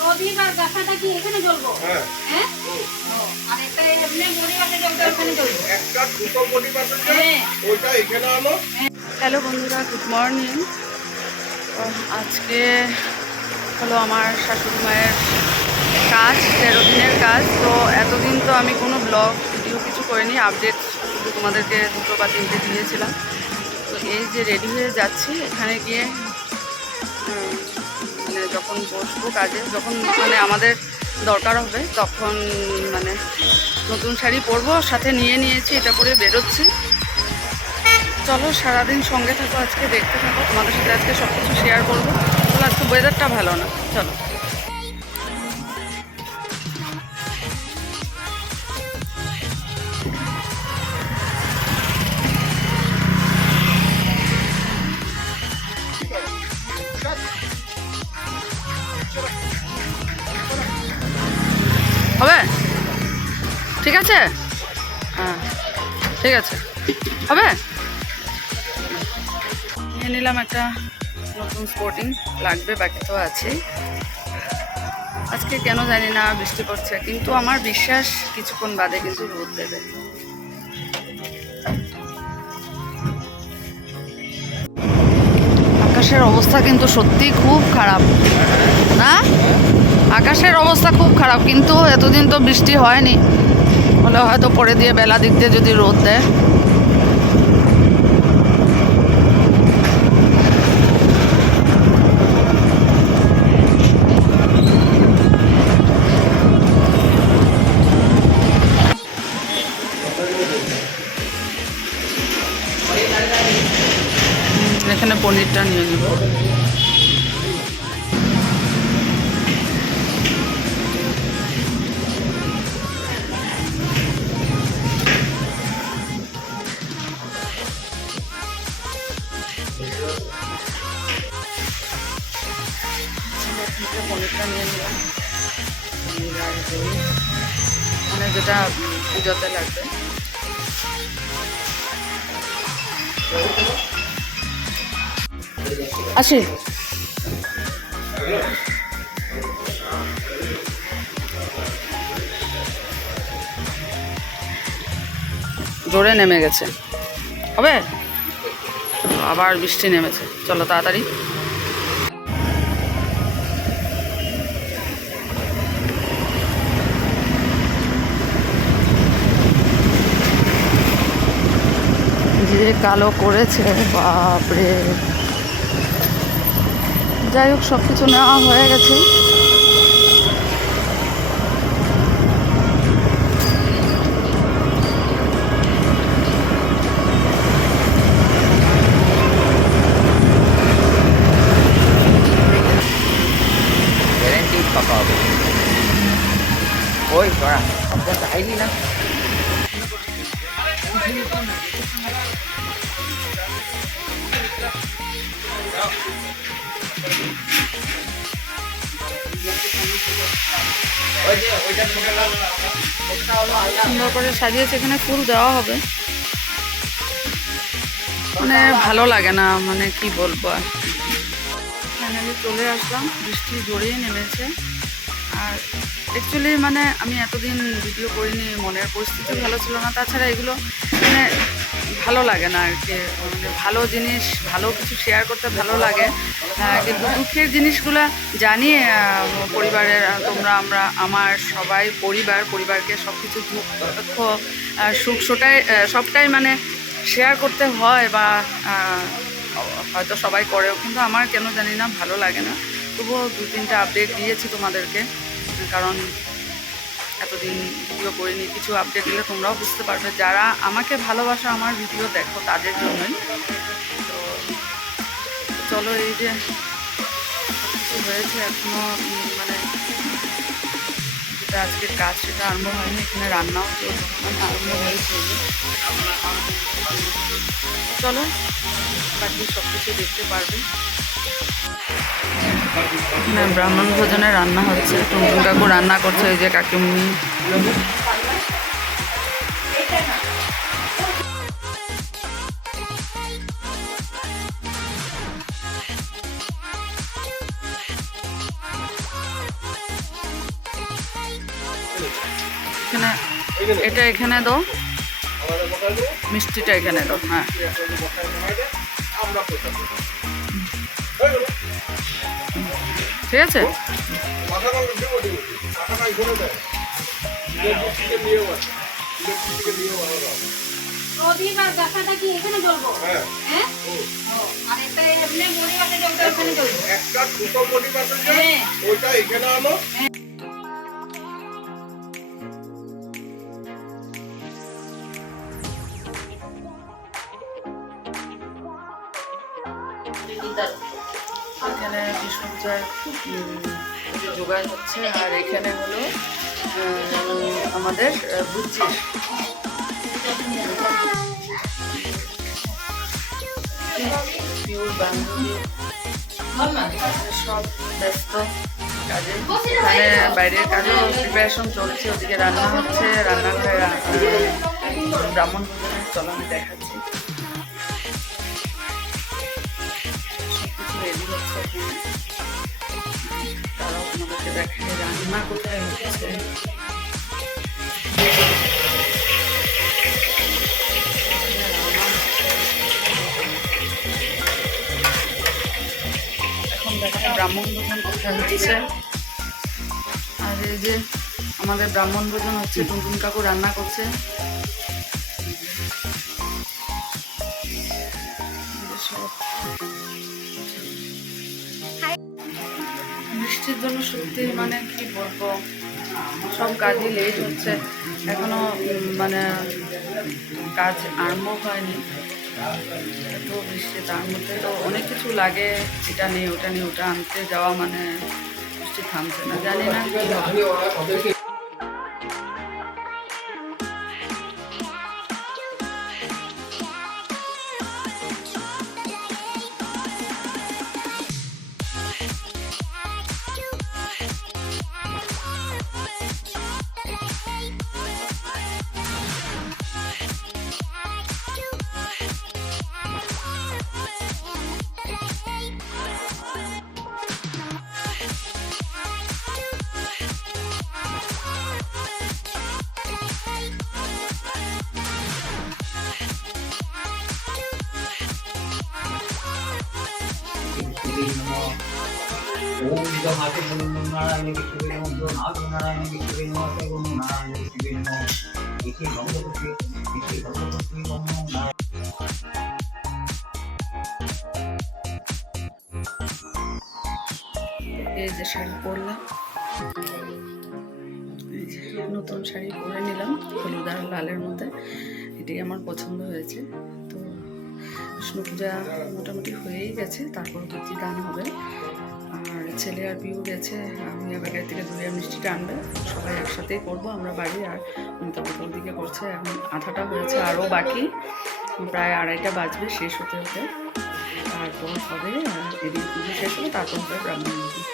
প্রদীপ আর গাছাটা কি এখানে জ্বলবো? হ্যাঁ। হ্যাঁ? আর একটা এমনি মুড়ি বাটে জ্বলবে ওখানে জ্বলবো। একটা দুটো মুড়ি বাটে ওইটা এখানে আনো। হ্যালো বন্ধুরা, গুড মর্নিং। আজকে হলো আমার শাশুড়ি মায়ের কাজ, 13 দিনের কাজ। তো এতদিন তো আমি কোনো ব্লগ ভিডিও কিছু করিনি, আপডেট শুধু তোমাদেরকে 2 বা 3টে দিয়েছিলাম। তো এই যে রেডি হয়ে যাচ্ছি, এখানে গিয়ে মানে যখন বসবো কাজে, যখন মানে আমাদের দরকার হবে তখন মানে নতুন শাড়ি পরবো, সাথে নিয়ে নিয়েছি, এটা পরে বেরোচ্ছি। চলো সারাদিন সঙ্গে থাকো, আজকে দেখতে থাকো, তোমাদের সাথে আজকে সব কিছু শেয়ার করবো। চলো, আজকে ওয়েদারটা ভালো না, চলো। হবে? ঠিক আছে, হ্যাঁ ঠিক আছে, হবে। নিয়ে নিলাম একটা নতুন স্পোর্টিং, লাগবে, বাকি তো আছে। আজকে কেন জানি না বৃষ্টি পড়ছে, কিন্তু আমার বিশ্বাস কিছুক্ষণ বাদে কিন্তু রোদ দেবে। আকাশের অবস্থা কিন্তু সত্যি খুব খারাপ না? আকাশের অবস্থা খুব খারাপ, কিন্তু এতদিন তো বৃষ্টি হয়নি, হলে হয়তো পরে দিয়ে বেলা দিক দিয়ে যদি রোদ দেয়। এখানে পনিরটা নিয়ে নিব। পনিরটা নিয়ে নিলাম, মানে যেটা পুজোতে লাগবে। আসি, জোরে নেমে গেছে, হবে? আবার বৃষ্টি নেমেছে, চলো তাড়াতাড়ি। যে কালো করেছে, বাপরে। যাই হোক, সব কিছু নেওয়া হয়ে গেছে। ওই তোরা সবটা আইলি না। সুন্দর করে সাজিয়েছে, এখানে ফুল দেওয়া হবে। মানে ভালো লাগে না, মানে কি বলবো আর। ফাইনালি চলে আসলাম, বৃষ্টি জোরেই নেমেছে। আর অ্যাকচুয়ালি মানে আমি এতদিন ভিডিও করিনি, মনের পরিস্থিতি ভালো ছিল না। তাছাড়া এগুলো মানে ভালো লাগে না আর কি, মানে ভালো জিনিস, ভালো কিছু শেয়ার করতে ভালো লাগে, কিন্তু দুঃখের জিনিসগুলো জানি পরিবারের, তোমরা, আমরা, আমার সবাই পরিবারকে সব কিছু দুঃখ সুখ সবটাই মানে শেয়ার করতে হয়, বা হয়তো সবাই করেও, কিন্তু আমার কেন জানি না ভালো লাগে না। তবুও 2-3টা আপডেট দিয়েছি তোমাদেরকে, কারণ এতদিন ভিডিও করিনি। কিছু আপডেট দিলে তোমরাও বুঝতে পারবে, যারা আমাকে ভালোবাসা, আমার ভিডিও দেখো, তাদের জন্যই। তো চলো, এই যে কিছু হয়েছে, এখনও মানে যেটা আজকের কাজ সেটা আরম্ভ হয়নি। এখানে রান্নাও আরম্ভ হয়েছে। চলো, বাকি সব কিছু দেখতে পারবে। ব্রাহ্মণ ভোজনে রান্না হচ্ছে, টুনটুন কাকু রান্না করছে, এই যে কাকিমনি। এখানে এখানে এটা এখানে দাও, আমাদের বসাই দেবো মিষ্টিটা এখানে দাও। হ্যাঁ বসাই দেবো আমরা প্রসাদ দেবো হয়ে গেল ঠিক আছে। মাথা মাংস দেবো দেবো মাথাটাই ঘুরে দেয় ইলেকট্রিসিটি নিয়েও আছে ইলেকট্রিসিটি নিয়েও আলাদা প্রদীপ আর গাছাটা কি এখানে জ্বলবো? হ্যাঁ হ্যাঁ ও, আর একটা এমনি মরিবাতে জ্বলবে ওখানে জ্বলবো। একটা দুটো কোটি পার্সেন্ট হ্যাঁ ওইটা এখানে আনো এখানে বিষ্ণুপূজার জোগাড় হচ্ছে, আর এখানে হলো আমাদের বুচির পিওর বান্ধবী সব ব্যস্ত কাজে। এখানে বাইরের কাজও প্রিপারেশন চলছে, ওদিকে রান্না হচ্ছে, রান্নাঘরে ব্রাহ্মণ ভোজনের চলন দেখাচ্ছি। রেডি হচ্ছে এখানে, তারাও তোমাদেরকে দেখায় রান্না কোথায় হচ্ছে। এখন দেখায় ব্রাহ্মণ ভোজন কোথায় হচ্ছে। আর এই যে আমাদের ব্রাহ্মণ ভোজন হচ্ছে, টুনটুন কাকু রান্না করছে। বৃষ্টির জন্য সত্যি মানে কি বলবো, সব কাজই লেট হচ্ছে, এখনো মানে কাজ আরম্ভ হয়নি। তো বৃষ্টি, তার মধ্যে তো অনেক কিছু লাগে, এটা নেই ওটা নেই, ওটা আনতে যাওয়া মানে বৃষ্টি থামছে না, জানি না কি হবে। ओम जमाते नमो नारायण विष्णु नमो नाथ नारायण विष्णु नमो सर्व नारायण विष्णु नमो इति भगवती नमो नारायण। এই যে শাড়ি পরলাম, এই যে নতুন শাড়ি পরে নিলাম হলুদ আর লালের মধ্যে, এটাই আমার পছন্দ হয়েছে। তো বিষ্ণু পূজা মোটামুটি হয়েই গেছে, তারপর বুদ্ধি দান হবে। আর ছেলে আর পিউ গেছে, আমি আবার গাড়ি থেকে দই আর মিষ্টিটা আনবে, সবাই একসাথেই করবো আমরা বাড়ি। আর অমিতাভ দিকে করছে, এখন আধাটা হয়েছে, আরও বাকি প্রায় 2:30 বাজবে শেষ হতে হতে। তারপর হবে এদিকে পুজো শেষ হবে, তারপর হবে ব্রাহ্মণ ভোজন।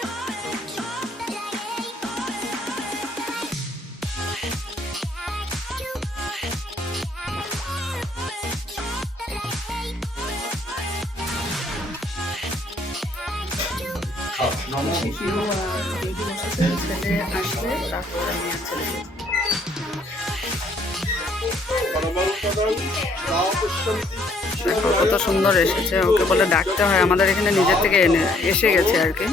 नमो পিউ আর দিদি বসেছে, ছেলে আসবে, তারপর আমি আর ছেলে যাবো। দেখো কত সুন্দর এসেছে, ওকে বলে ডাকতে হয়, আমাদের এখানে নিজের থেকে এসে গেছে আর কি।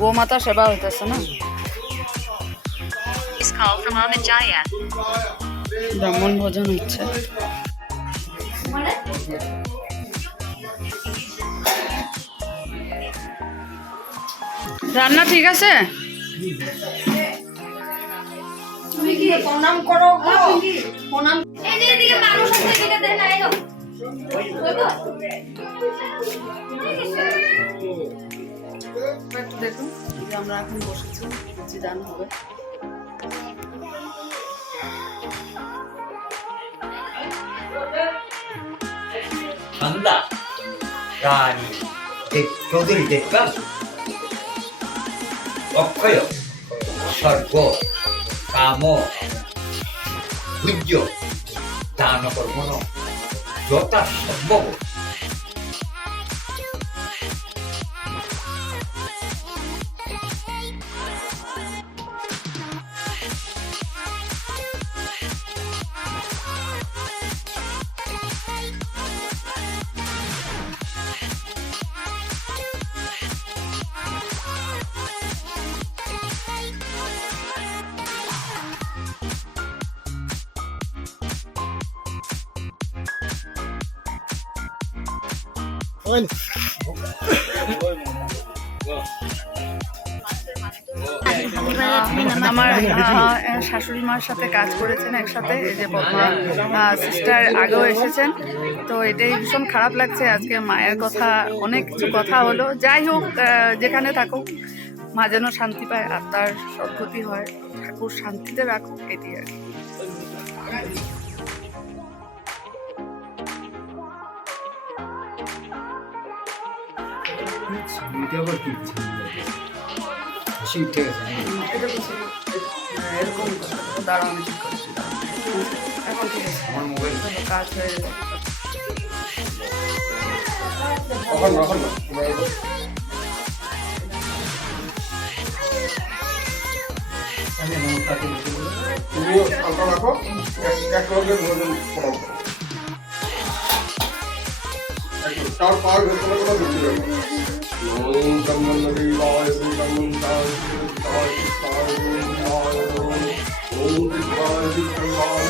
গোমাতা সেবা হইতেছে না, ব্রাহ্মণ ভোজন হচ্ছে। রান্না ঠিক আছে? তুমি কি প্রণাম করো গো? প্রণাম এদিকে মানুষ আছে, এদিকে দেন না, এলো একটু দেখুন যে আমরা এখন বসেছি, লুচি দান হবে। छंदा रानी चौधरी देखलाम अक्षय स्वर्ग काम भुज्य दान कर्मण যথা সম্ভব আমার শাশুড়ি মার সাথে কাজ করেছেন একসাথে, এই যে পদ্মা সিস্টার আগেও এসেছেন। তো এটাই ভীষণ খারাপ লাগছে, আজকে মায়ের কথা অনেক কিছু কথা হলো। যাই হোক, যেখানে থাকুক মা যেন শান্তি পায়, আত্মার সদ্গতি হয়, ঠাকুর শান্তিতে রাখুক, এটি আর কি। এরকম দাঁড়াও, আমি ঠিক করছি, এখন ঠিক আছে, আমার মোবাইল কাজ হয়ে গেছে। তুমি আলটা রাখো, এক লগে ধরবেন প্রণাম করো। তার পার ভেতরে কোনো ঢুকতে যাবে না। ওম ব্রহ্মণি বায় ব্রহ্মণায় তায় তায় ওম বিদ্যায় বিদ্যায়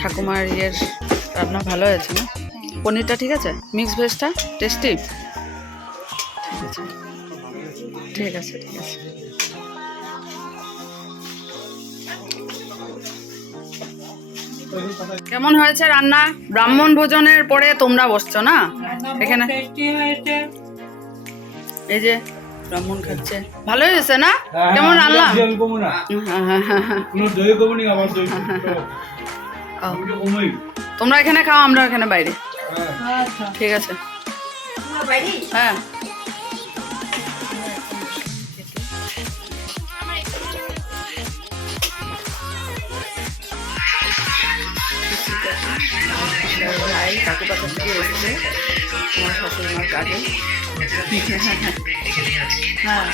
ঠাকুমার ইয়ের রান্না ভালো হয়েছে না? পনিরটা ঠিক আছে, মিক্স ভেজটা টেস্টি, ঠিক আছে ঠিক আছে। কেমন হয়েছে রান্না? ব্রাহ্মণ ভোজনের পরে তোমরা বসছো না এখানে, এই যে ব্রাহ্মণ খাচ্ছে, ভালো হয়েছে না? কেমন রান্না? তোমরা এখানে খাও, আমরা এখানে বাইরে, ঠিক আছে? হ্যাঁ, ভাই কাকু পাশা থেকে এসেছে আমার শাশুড়ি মার কাজে। হ্যাঁ।